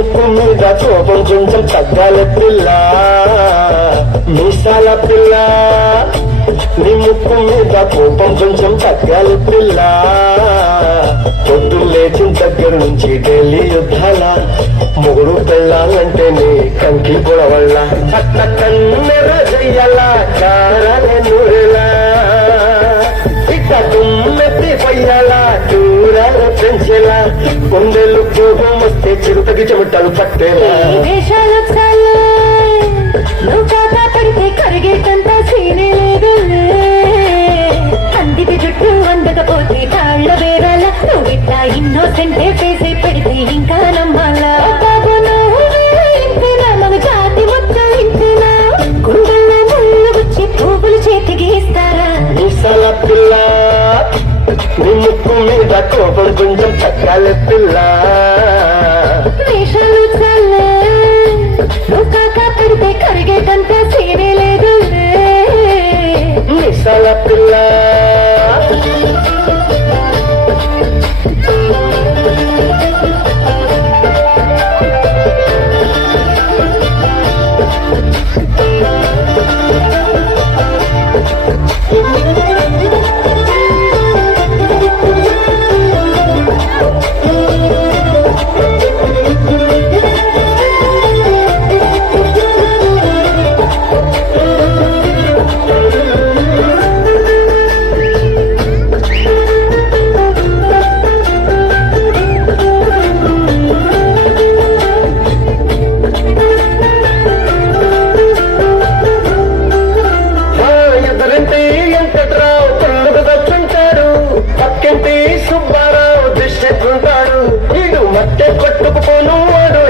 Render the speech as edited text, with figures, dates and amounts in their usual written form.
ముక్కు మీద కోపం కొంచెం తగ్గాలి పిల్ల, మీసాల పిల్ల. నీ ముక్కు మీద కోపం కొంచెం తగ్గాలి పిల్ల. పొద్దు లేచిన దగ్గర నుంచి ఢిల్లీ యుద్ధాల, మొగుడు పెళ్ళాలంటే నీ కంకి పొడవల్ల. అట్ట కన్నెర చెయ్యాల కారాలే నూరెలా, ఇట్ట తుమ్మెత్తి పొయ్యాల దూరాల పెంచేలా. కొండెళ్ళు కోపం వస్తే చిరుతకి చెమటలు పట్టేలా. పడితే కరిగేటంత సీనే లేదు, అందికి జుట్టు అందకపోతే తాళ్ళ వేరాల. నువ్విట్లా ఇన్నోసెంటే ఫేసే పెడితే ఇంకా నమ్మాలా. బాబు నువ్వు ఇంతేనా, మన జాతి మొత్తం ఇంతేనా? గుండెల్లో ముళ్ళు వచ్చి పువ్వులు చేతికి ఇస్తారా? మీసాల పిల్ల, నీ ముక్కు మీద కోపం కొంచెం చక్రాల పిల్ల. వేషాలు చల్లే, నువ్వు కాక పెడితే కరిగేటంత సీనే లేదు. మీసాల పిల్ల. సుబ్బారావు దిష్టెట్లుంటాడు, వీడు మట్టె కొట్టుకుపోను వాడు